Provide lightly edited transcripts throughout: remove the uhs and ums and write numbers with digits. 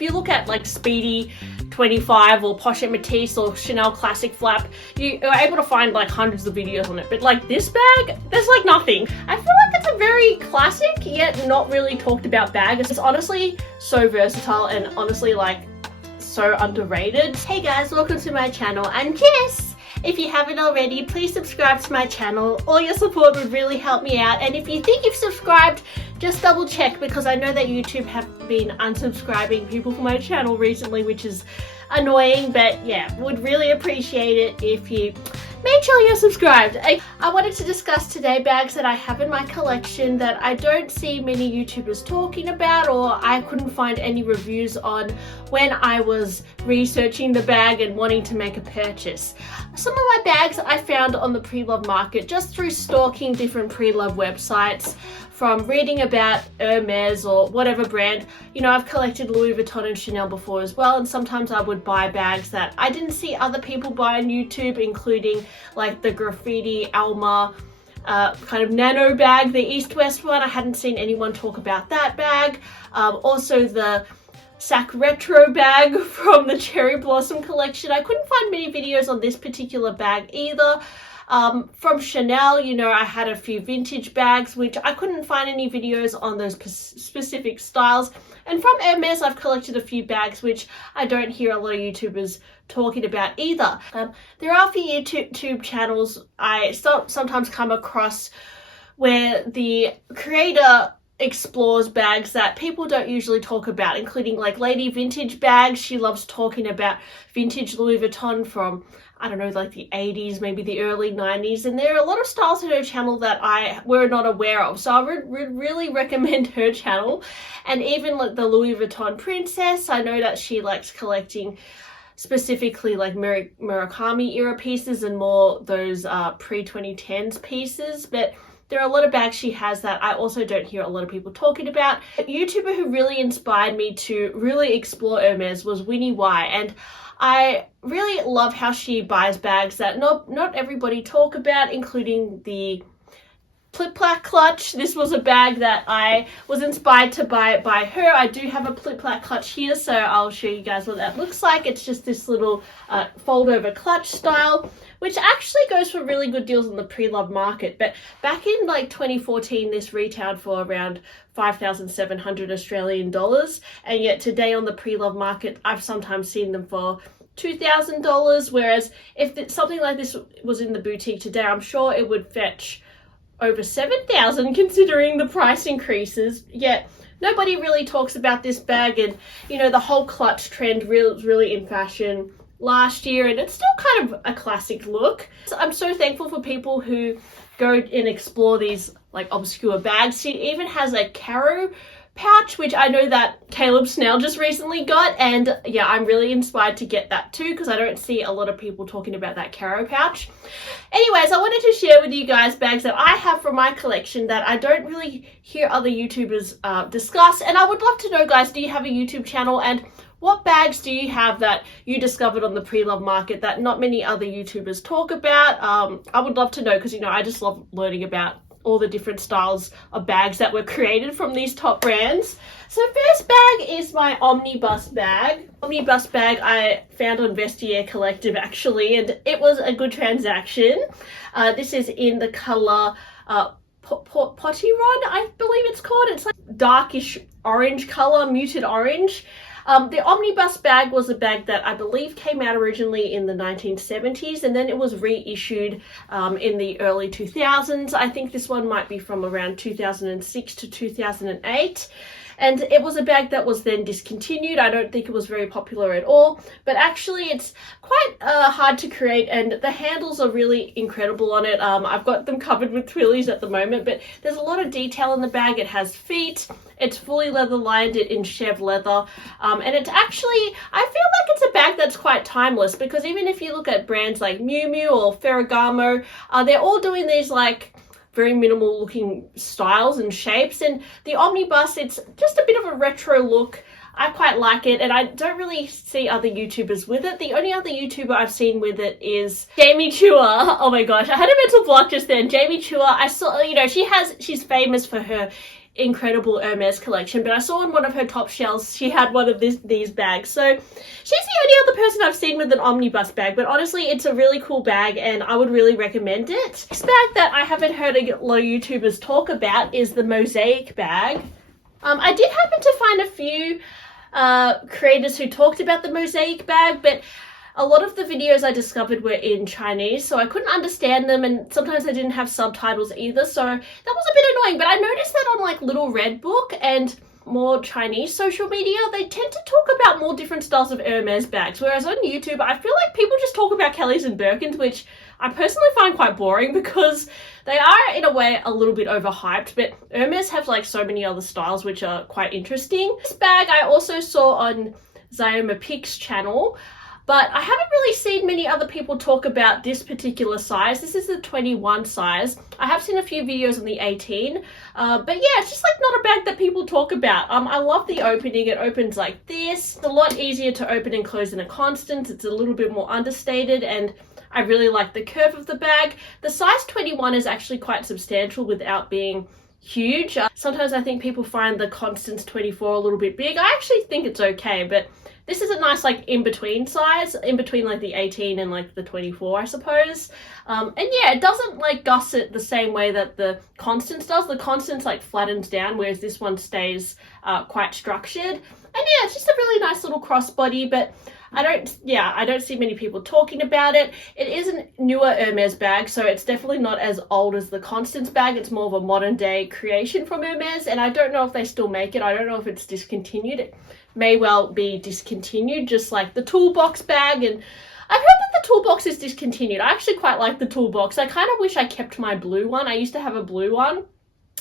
If you look at like Speedy 25 or Pochette Métis or Chanel Classic Flap, you are able to find like hundreds of videos on it. But like this bag, there's like nothing. I feel like it's a very classic yet not really talked about bag. It's honestly so versatile and honestly like so underrated. Hey guys, welcome to my channel, and yes, if you haven't already, please subscribe to my channel. All your support would really help me out, and if you think you've subscribed, just double check, because I know that YouTube have been unsubscribing people from my channel recently, which is annoying, but yeah, would really appreciate it if you make sure you're subscribed. I wanted to discuss today bags that I have in my collection that I don't see many YouTubers talking about, or I couldn't find any reviews on when I was researching the bag and wanting to make a purchase. Some of my bags I found on the pre-love market just through stalking different pre-love websites, from reading about Hermes or whatever brand. You know, I've collected Louis Vuitton and Chanel before as well, and sometimes I would buy bags that I didn't see other people buy on YouTube, including like the Graffiti Alma kind of nano bag, the East-West one. I hadn't seen anyone talk about that bag. Also the Sac Retro bag from the Cherry Blossom collection. I couldn't find many videos on this particular bag either. From Chanel, you know, I had a few vintage bags, which I couldn't find any videos on those specific styles. And from Hermes, I've collected a few bags, which I don't hear a lot of YouTubers talking about either. There are a few YouTube channels I sometimes come across where the creator explores bags that people don't usually talk about, including like Lady Vintage Bags. She loves talking about vintage Louis Vuitton from, I don't know, like the 80s, maybe the early 90s. And there are a lot of styles on her channel that I were not aware of. So I would really recommend her channel. And even like the Louis Vuitton Princess, I know that she likes collecting specifically like Murakami era pieces and more those pre-2010s pieces. But there are a lot of bags she has that I also don't hear a lot of people talking about. A YouTuber who really inspired me to really explore Hermes was Winnie Y, and I really love how she buys bags that not everybody talk about, including the Pliplat clutch. This was a bag that I was inspired to buy by her. I do have a Pliplat clutch here, so I'll show you guys what that looks like. It's just this little fold over clutch style, which actually goes for really good deals on the pre-love market. But back in like 2014, this retailed for around 5,700 Australian dollars. And yet today on the pre-love market, I've sometimes seen them for $2,000. Whereas if something like this was in the boutique today, I'm sure it would fetch over 7,000 considering the price increases. Yet nobody really talks about this bag, and you know, the whole clutch trend really in fashion last year, and it's still kind of a classic look. So I'm so thankful for people who go and explore these like obscure bags. She even has a Caro pouch, which I know that Caleb Snell just recently got, and yeah, I'm really inspired to get that too, because I don't see a lot of people talking about that Caro pouch. Anyways, I wanted to share with you guys bags that I have from my collection that I don't really hear other YouTubers discuss, and I would love to know, guys, do you have a YouTube channel, and what bags do you have that you discovered on the pre-love market that not many other YouTubers talk about? I would love to know, because you know, I just love learning about all the different styles of bags that were created from these top brands. So first bag is my Omnibus bag. Omnibus bag I found on Vestiaire Collective actually, and it was a good transaction. This is in the color Potiron, I believe it's called. It's like darkish orange color, muted orange. The Omnibus bag was a bag that I believe came out originally in the 1970s, and then it was reissued in the early 2000s. I think this one might be from around 2006 to 2008. And it was a bag that was then discontinued. I don't think it was very popular at all, but actually it's quite hard to create, and the handles are really incredible on it. I've got them covered with twillies at the moment, but there's a lot of detail in the bag. It has feet, it's fully leather lined in chev leather, and it's actually, I feel like it's a bag that's quite timeless, because even if you look at brands like Miu Miu or Ferragamo, they're all doing these like very minimal looking styles and shapes, and the Omnibus, it's just a bit of a retro look. I quite like it, and I don't really see other YouTubers with it. The only other YouTuber I've seen with it is Jamie Chua. Oh my gosh, I had a mental block just then. Jamie Chua, I saw, you know, she's famous for her incredible Hermes collection, but I saw on one of her top shelves she had one of these bags. So she's the only other person I've seen with an omnibus bag, but honestly it's a really cool bag and I would really recommend it. This bag that I haven't heard a lot of YouTubers talk about is the Mosaique bag. I did happen to find a few creators who talked about the Mosaique bag, but a lot of the videos I discovered were in Chinese, so I couldn't understand them, and sometimes they didn't have subtitles either, so that was a bit annoying. But I noticed that on like Little Red Book and more Chinese social media, they tend to talk about more different styles of Hermes bags, whereas on YouTube I feel like people just talk about Kellys and Birkins, which I personally find quite boring because they are in a way a little bit overhyped, but Hermes have like so many other styles which are quite interesting. This bag I also saw on Xiaoma Pic's channel, but I haven't really seen many other people talk about this particular size. This is the 21 size. I have seen a few videos on the 18, but yeah, it's just like not a bag that people talk about. I love the opening. It opens like this. It's a lot easier to open and close than a Constance. It's a little bit more understated, and I really like the curve of the bag. The size 21 is actually quite substantial without being huge. Sometimes I think people find the Constance 24 a little bit big. I actually think it's okay, but this is a nice like in-between size, in between like the 18 and like the 24, I suppose. And yeah, it doesn't like gusset the same way that the Constance does. The Constance like flattens down, whereas this one stays quite structured. And yeah, it's just a really nice little crossbody, but I don't see many people talking about it. It is a newer Hermes bag, so it's definitely not as old as the Constance bag. It's more of a modern day creation from Hermes, and I don't know if they still make it. I don't know if it's discontinued. It may well be discontinued, just like the toolbox bag, and I've heard that the toolbox is discontinued. I actually quite like the toolbox. I kind of wish I kept my blue one. I used to have a blue one.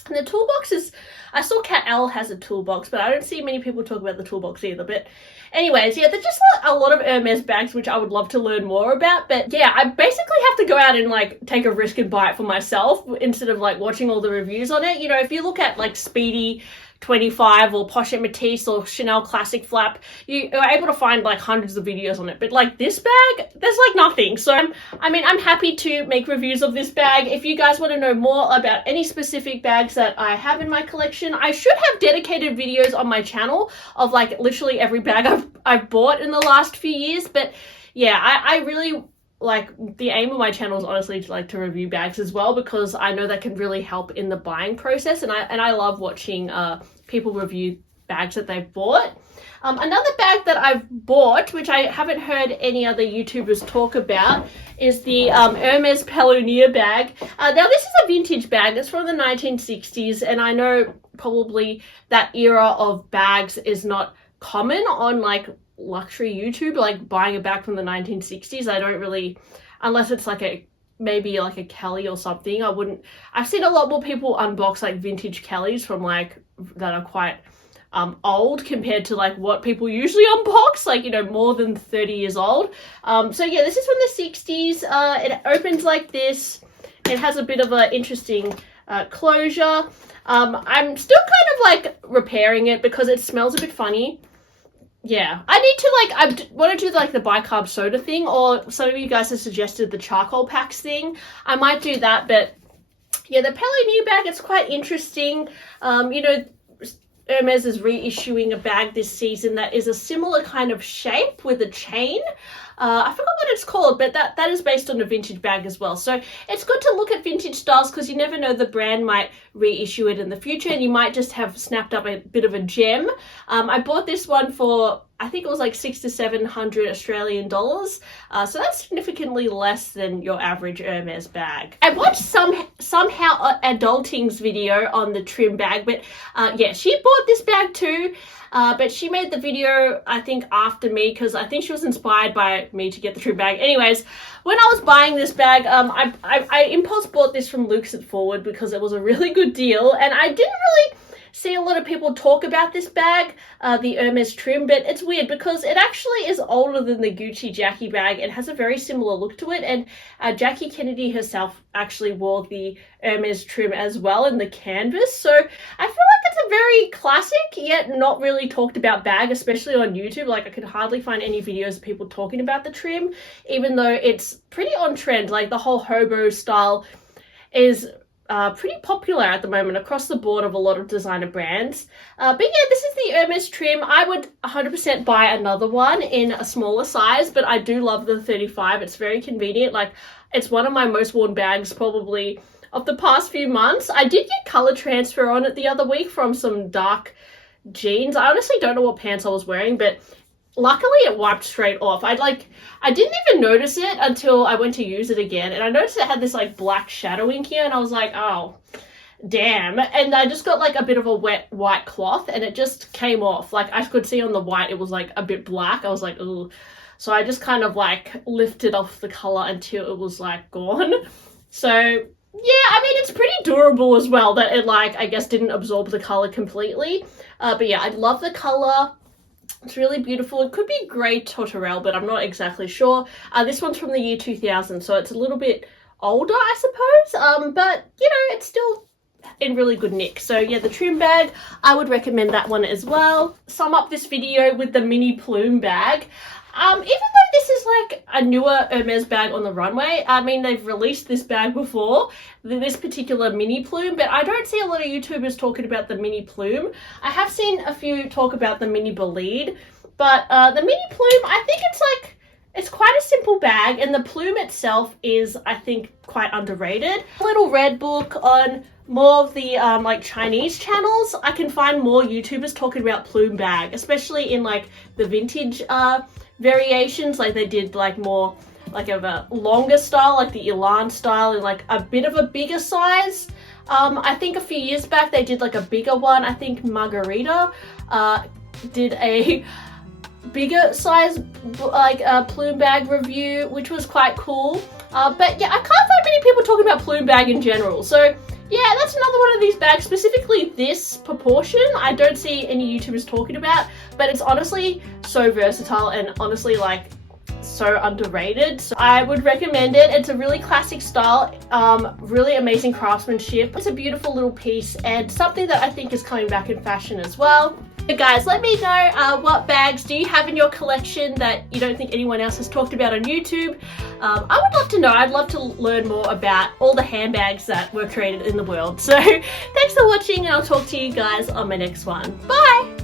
And the toolbox is, I saw Cat L has a toolbox, but I don't see many people talk about the toolbox either. But anyways, yeah, there's just a lot of Hermes bags which I would love to learn more about. But yeah, I basically have to go out and like take a risk and buy it for myself instead of like watching all the reviews on it. You know, if you look at like Speedy 25 or Pochette Matisse or Chanel Classic Flap, you are able to find like hundreds of videos on it, but like this bag, there's like nothing. So I'm happy to make reviews of this bag. If you guys want to know more about any specific bags that I have in my collection, I should have dedicated videos on my channel of like literally every bag I've bought in the last few years. But yeah, I really like the aim of my channel is honestly to review bags as well, because I know that can really help in the buying process, and I love watching people review bags that they've bought. Another bag that I've bought, which I haven't heard any other YouTubers talk about, is the Hermes Palonier bag. Now this is a vintage bag. It's from the 1960s, and I know probably that era of bags is not common on like luxury YouTube, like buying a bag from the 1960s. I don't really, unless it's like maybe like a Kelly or something. I've seen a lot more people unbox like vintage Kellys from like that are quite old compared to like what people usually unbox, like, you know, more than 30 years old. So yeah, this is from the 60s. It opens like this. It has a bit of an interesting closure. I'm still kind of like repairing it because it smells a bit funny. Yeah, I need to I want to do like the bicarb soda thing, or some of you guys have suggested the charcoal packs thing. I might do that, but yeah, the Palonier bag, it's quite interesting. You know, Hermes is reissuing a bag this season that is a similar kind of shape with a chain. I forgot what it's called, but that is based on a vintage bag as well. So it's good to look at vintage styles because you never know, the brand might reissue it in the future and you might just have snapped up a bit of a gem. I bought this one for, I think it was like $600 to $700 Australian dollars. So that's significantly less than your average Hermes bag. I watched somehow Adulting's video on the trim bag, but yeah, she bought this bag too. But she made the video, I think, after me, because I think she was inspired by me to get the trim bag. Anyways, when I was buying this bag, I impulse bought this from Luke's at Forward because it was a really good deal, and I didn't really see a lot of people talk about this bag, the Hermes trim, but it's weird because it actually is older than the Gucci Jackie bag. It has a very similar look to it, and Jackie Kennedy herself actually wore the Hermes trim as well in the canvas. So I feel like it's a very classic yet not really talked about bag, especially on YouTube. Like, I could hardly find any videos of people talking about the trim, even though it's pretty on trend. Like, the whole hobo style is pretty popular at the moment across the board of a lot of designer brands. But yeah, this is the Hermes trim. I would 100% buy another one in a smaller size, but I do love the 35. It's very convenient. Like, it's one of my most worn bags probably of the past few months. I did get color transfer on it the other week from some dark jeans. I honestly don't know what pants I was wearing, but luckily it wiped straight off. I didn't even notice it until I went to use it again, and I noticed it had this like black shadowing here, and I was like, oh damn. And I just got like a bit of a wet white cloth, and it just came off. Like, I could see on the white it was like a bit black. I was like, ooh. So I just kind of like lifted off the color until it was like gone. So yeah, I mean, it's pretty durable as well, that it like, I guess, didn't absorb the color completely. But yeah, I love the color. It's really beautiful. It could be grey Tortorelle, but I'm not exactly sure. This one's from the year 2000, so it's a little bit older, I suppose. But, you know, it's still in really good nick. So yeah, the trim bag, I would recommend that one as well. Sum up this video with the mini Plume bag. Even though this is like a newer Hermes bag on the runway, I mean, they've released this bag before, this particular mini Plume, but I don't see a lot of YouTubers talking about the mini Plume. I have seen a few talk about the mini Bolide, but the mini Plume, I think it's quite a simple bag, and the Plume itself is, I think, quite underrated. A little red book on more of the like Chinese channels, I can find more YouTubers talking about Plume bag, especially in like the vintage variations. Like, they did like more like of a longer style, like the Elan style, and like a bit of a bigger size. I think a few years back they did like a bigger one. I think Margarita did a bigger size like Plume bag review, which was quite cool. But yeah, I can't find many people talking about Plume bag in general. So yeah, that's another one of these bags, specifically this proportion, I don't see any YouTubers talking about, but it's honestly so versatile and honestly like so underrated. So I would recommend it. It's a really classic style, really amazing craftsmanship. It's a beautiful little piece and something that I think is coming back in fashion as well. So guys, let me know what bags do you have in your collection that you don't think anyone else has talked about on YouTube. I would love to know. I'd love to learn more about all the handbags that were created in the world. So thanks for watching, and I'll talk to you guys on my next one. Bye!